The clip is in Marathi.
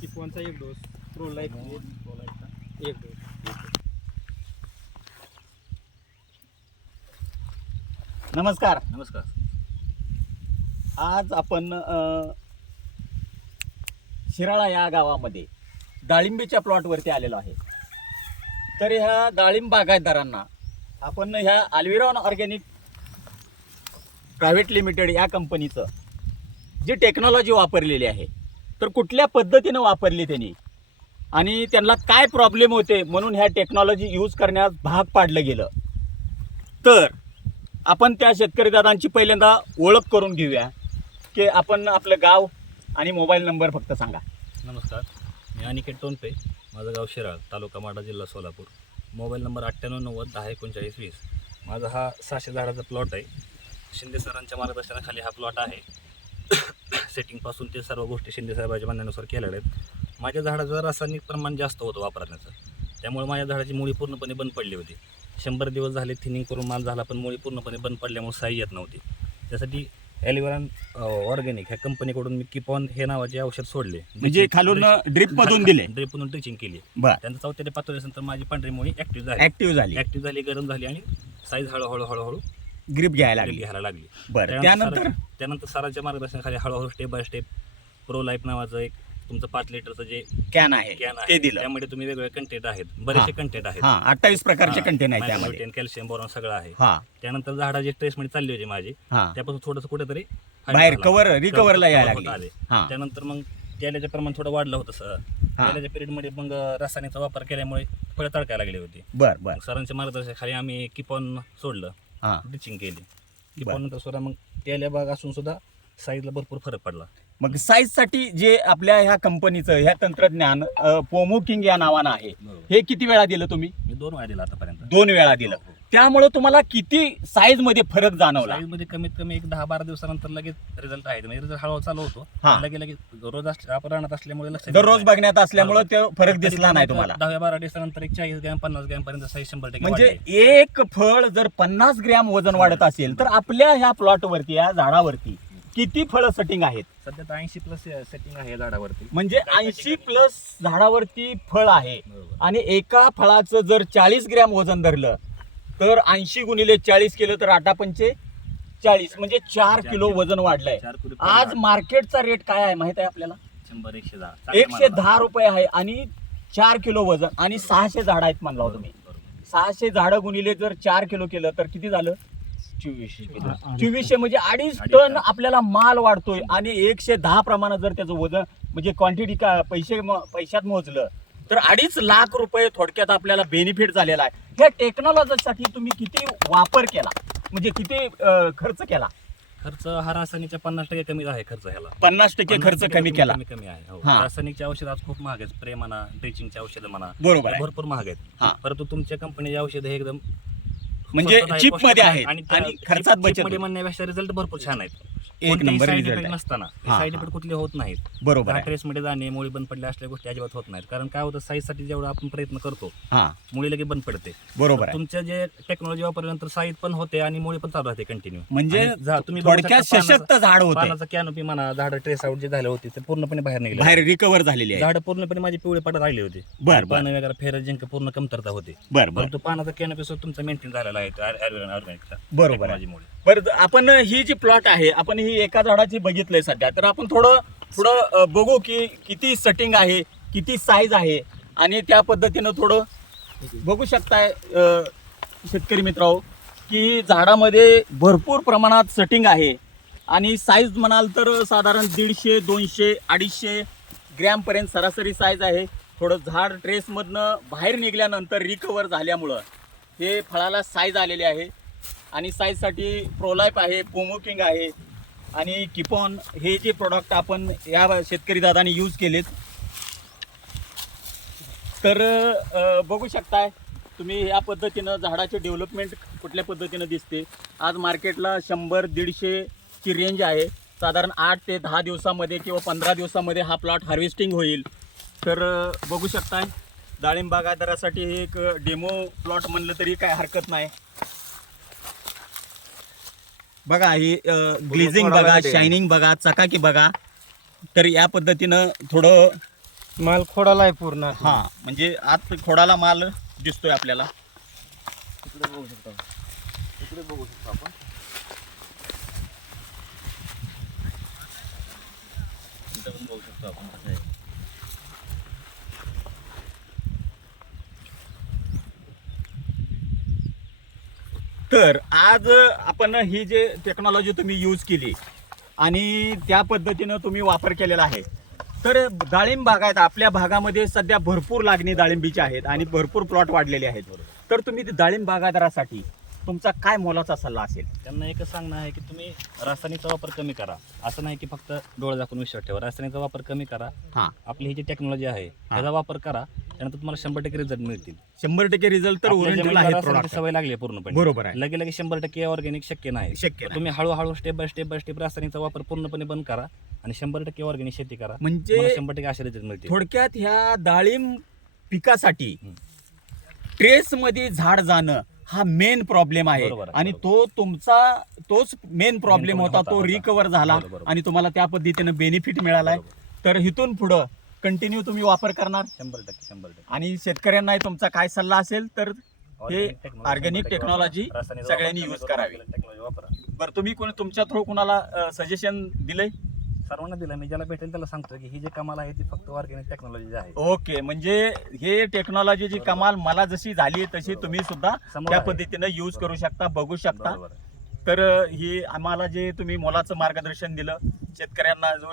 किपॉनचा एक डोस, प्रो लाईफ एक डोस. नमस्कार. नमस्कार. आज आपण शिराळा या गावामध्ये डाळिंबीच्या प्लॉटवरती आलेलो आहे. तर ह्या डाळिंब बागायतदारांना आपण ह्या अल्विरॉन ऑर्गॅनिक प्रायव्हेट लिमिटेड या कंपनीचं जी टेक्नॉलॉजी वापरलेली आहे, तर कुठल्या पद्धतीनं वापरली त्यांनी आणि त्यांना काय प्रॉब्लेम होते म्हणून ह्या टेक्नॉलॉजी यूज करण्यास भाग पाडलं गेलं, तर आपण त्या शेतकरी दादांची पहिल्यांदा ओळख करून घेऊया. की आपण आपलं गाव आणि मोबाईल नंबर फक्त सांगा. नमस्कार, मी अनिकेत टोनपे, माझं गाव शिराळ, तालुका माढा, जिल्हा सोलापूर. Mobile number 9890103920. माझा हा 600 झाडाचा प्लॉट आहे. शिंदे सरांच्या मार्गदर्शनाखाली हा प्लॉट आहे. सेटिंगपासून ते सर्व गोष्टी शिंदे साहेबांच्या म्हणण्यानुसार केलेल्या आहेत. माझ्या झाडाचं रासायनिक प्रमाण जास्त होतं वापरण्याचं, त्यामुळे माझ्या झाडाची मुळी पूर्णपणे बंद पडली होती. 100 दिवस झाले थिनिंग करून माल झाला, पण मुळी पूर्णपणे बंद पडल्यामुळे साई येत नव्हती. त्यासाठी अल्विरॉन ऑर्गॅनिक ह्या कंपनीकडून मी किपॉन हे नावाचे औषध सोडले. म्हणजे खालून ड्रिप मधून दिले, ड्रिपमधून ड्रिचिंग केली. बरं, त्यांचं 4 ते 5 दिवसानंतर माझी पांढरी मुळी ऍक्टिव्ह झाली, गरम झाली आणि साईज हळूहळू ग्रिप घ्यायला लागली. बरं, त्यानंतर सरांच्या मार्गदर्शनाखाली हळूहळू step by step pro life नावाचं एक तुमचं 5 लिटरचं जे कॅन आहे ते दिलं. त्यामध्ये तुम्ही वेगवेगळे कंटेंट आहेत, बरेचसे कंटेंट आहेत. 28 प्रकारचे कंटेन आहेत त्यामध्ये. कॅल्शियम बोरॉन सगळं आहे. हा, त्यानंतर झाडाची ट्रेस मध्ये चालली होती माझी, त्यापासून थोडंसं कुठेतरी बाहेर रिकव्हरला यायला लागले. त्यानंतर मग त्याल्याचं प्रमाण थोडं वाढलं होतं. त्याल्याच्या पिरियडमध्ये मग रासायनिकचा वापर केल्यामुळे फळं तडकायला लागली होती. बरं, सरांच्या मार्गदर्शनाखाली आम्ही किपॉन सोडलं, ड्रिचिंग केली. किपॉन नंतर सुद्धा मग त्याल्या बाग असून सुद्धा साईजला भरपूर फरक पडला. मग साईज साठी जे आपल्या ह्या कंपनीचं ह्या तंत्रज्ञान पोमो किंग या नावानं आहे, हे किती वेळा दिलं तुम्ही? मी 2 वेळा दिला आतापर्यंत. 2 वेळा दिलं. त्यामुळे तुम्हाला किती साईज मध्ये फरक जाणवला? साईज मध्ये कमीत कमी एक 10-12 दिवसानंतर लगेच रिझल्ट आहे. म्हणजे रिझल्ट हळूहळू चालू होतो, लगेच रोज आपण राहणार असल्यामुळे दररोज बघण्यात असल्यामुळे ते फरक दिसला नाही तुम्हाला. 10-12 दिवसानंतर एक 40 ग्रॅम 50 ग्रॅम पर्यंत साईज 100% म्हणजे एक फळ जर 50 ग्रॅम वजन वाढत असेल, तर आपल्या ह्या प्लॉटवरती या झाडावरती किती फळ सेटिंग आहेत? सध्या 80+ सेटिंग आहे झाडावरती. म्हणजे 80+ झाडावरती फळ आहे. आणि एका फळाचं जर 40 ग्रॅम वजन धरलं तर 80 गुणिले 40 केलं तर 8×5 = 40, म्हणजे 4 किलो वजन वाढलंय. आज मार्केटचा रेट काय आहे माहित आहे आपल्याला? 110 रुपये आहे आणि 4 किलो वजन आणि 600 झाड आहेत म्हणला तुम्ही. 600 झाडं गुणिले जर 4 किलो केलं तर किती झालं? 2400 म्हणजे 2.5 टन आपल्याला माल वाढतोय. आणि 110 प्रमाणे जर त्याचं वजन म्हणजे क्वांटिटी पैशात मोजलं तर 2.5 लाख रुपये थोडक्यात आपल्याला बेनिफिट झालेला आहे. ह्या टेक्नॉलॉजीसाठी तुम्ही किती वापर केला, म्हणजे किती खर्च केला? खर्च हा रासायनिकच्या 50% कमी आहे. खर्च ह्याला 50% खर्च कमी केला. कमी आहे. रासायनिकचे औषध आज खूप महाग आहेत. स्प्रे म्हणा, ड्रिचिंगचे औषध म्हणा, बरोबर, भरपूर महाग आहेत. परंतु तुमच्या कंपनीचे औषध हे एकदम म्हणजे चिप मध्ये आहे आणि खर्चात बचत मध्ये म्हणण्यापेक्षा रिझल्ट भरपूर छान आहेत. एक नंबर साईड रिझल्ट इफेक्ट नसताना साईड इफेक्ट कुठले होत नाहीत. बरोबर. ट्रेस मध्ये जाणे, मुळी बंद पडल्या असल्या गोष्टी अजिबात होत नाहीत. कारण काय होतं, साईज साठी जेवढा आपण प्रयत्न करतो मुळी लगेच बंद पडते. बरोबर. तुमच्या जे टेक्नॉलॉजी वापरल्यानंतर साईज पण होते आणि मुळी पण चालू राहते कंटिन्यू. म्हणजे तुम्ही थोडक्यात सशक्त झाड होते. पानाचं कॅनोपी म्हणा, झाड ट्रेस आउट जे झाले होते ते पूर्णपणे बाहेर निघाले, बाहेर रिकव्हर झालेली आहे. झाड पूर्णपणे माझी पिवळे पडत राहिले होते. पानं वगैरे फेर जिंक पूर्ण कमतरता होते. परंतु पानाचा कॅनोपी सुद्धा तुमचा मेंटेन झालेला आहे ऑर्गॅनिकचा. बरोबर. बरं, आपण ही जी प्लॉट आहे आपण ही एका झाडाची बघितलंय सध्या, तर आपण थोडं बघू की किती सेटिंग आहे, किती साईज आहे आणि त्या पद्धतीनं थोडं बघू शकताय शेतकरी मित्रांनो की झाडामध्ये भरपूर प्रमाणात सेटिंग आहे. आणि साईज म्हणाल तर साधारण 150, 200, 250 ग्रॅम पर्यंत सरासरी साईज आहे. थोडं झाड ट्रेसमधनं बाहेर निघाल्यानंतर रिकवर झाल्यामुळं हे फळाला साईज आलेली आहे. आणि साईजसाठी प्रोलाइफ आहे, पोमो किंग आहे आणि किपॉन हे जे प्रोडक्ट आपण या शेतकरी दादाने यूज केलेत. तर बघू शकताय तुम्ही या पद्धतीनं झाडाचे डेव्हलपमेंट कुठल्या पद्धतीनं दिसते. आज मार्केटला 100-150 ची रेंज आहे. साधारण 8 ते 10 दिवसामध्ये किंवा 15 दिवसामध्ये हा प्लॉट हार्वेस्टिंग होईल. तर बघू शकताय डाळिंब बागायतदारासाठी हे एक डेमो प्लॉट म्हणलं तरी काय हरकत नाही. बघा ही ग्लेझिंग बघा, शायनिंग बघा, चकाकी बघा तर या पद्धतीनं थोडं माल खोडाला आहे पूर्ण. हा म्हणजे आत खोडाला माल दिसतोय आपल्याला. इकडे बघू शकता, इकडे बघू शकता आपण. इथं पण बघू शकतो आपण कसं आहे. तर आज आपण ही जे टेक्नॉलॉजी तुम्ही यूज केली आणि त्या पद्धतीनं तुम्ही वापर केलेला आहे, तर डाळिंब बागायत आपल्या भागामध्ये सध्या भरपूर लागणी डाळिंबीची आहेत आणि भरपूर प्लॉट वाढलेले आहेत. तर तुम्ही डाळिंब बागायतदारासाठी तुमचा काय मोलाचा सल्ला असेल? त्यांना एकच सांगणं आहे की तुम्ही रासायनिकचा वापर कमी करा. असं नाही की फक्त डोळे झाकून विश्वास ठेवा. रासायनिकचा वापर कमी करा. हा, आपली ही जी टेक्नॉलॉजी आहे त्याचा वापर करा, त्यानंतर तुम्हाला 100% रिझल्ट मिळतील. 100% रिझल्ट तर आपल्या ओरिजिनल जमिनीला आहे रासायनिक product. सवय लागली आहे पूर्णपणे. बरोबर आहे, लगे लगे 100% ऑर्गॅनिक शक्य नाही. शक्य नाही. तुम्ही हळूहळू स्टेप बाय स्टेप रासायनिकचा वापर पूर्णपणे बंद करा आणि 100% ऑर्गॅनिक शेती करा. म्हणजे 100% असे रिझल्ट मिळतील. थोडक्यात ह्या डाळिंब पिकासाठी हं. ट्रेस मध्ये झाड जाणं हा मेन प्रॉब्लेम आहे बरोबर आहे, आणि तोच मेन प्रॉब्लेम होता, तो रिकवर झाला बरोबर. आणि तुम्हाला त्या पद्धतीनं बेनिफिट मिळालाय. तर इथून पुढं कंटिन्यू तुम्ही वापर करणार 100%. आणि शेतकऱ्यांना तुमचा काय सल्ला असेल तर हे ऑर्गॅनिक टेक्नॉलॉजी सगळ्यांनी यूज करावी. टेक्नॉलॉजी वापरा. बरं, तुम्ही कोणी तुमच्या थ्रू कुणाला सजेशन दिलंय? सर्वांना दिला. मी ज्याला भेटेल त्याला सांगतो की ही जी कमाल आहे ती फक्त ऑर्गॅनिक टेक्नॉलॉजी आहे. ओके, म्हणजे हे टेक्नॉलॉजीची कमाल मला जशी झाली तशी तुम्ही सुद्धा समोर त्या आहे. पद्धतीनं यूज करू शकता, बघू शकता. बरोबर आहे. तर हे आम्हाला जे तुम्ही मोलाचं मार्गदर्शन दिलं शेतकऱ्यांना जो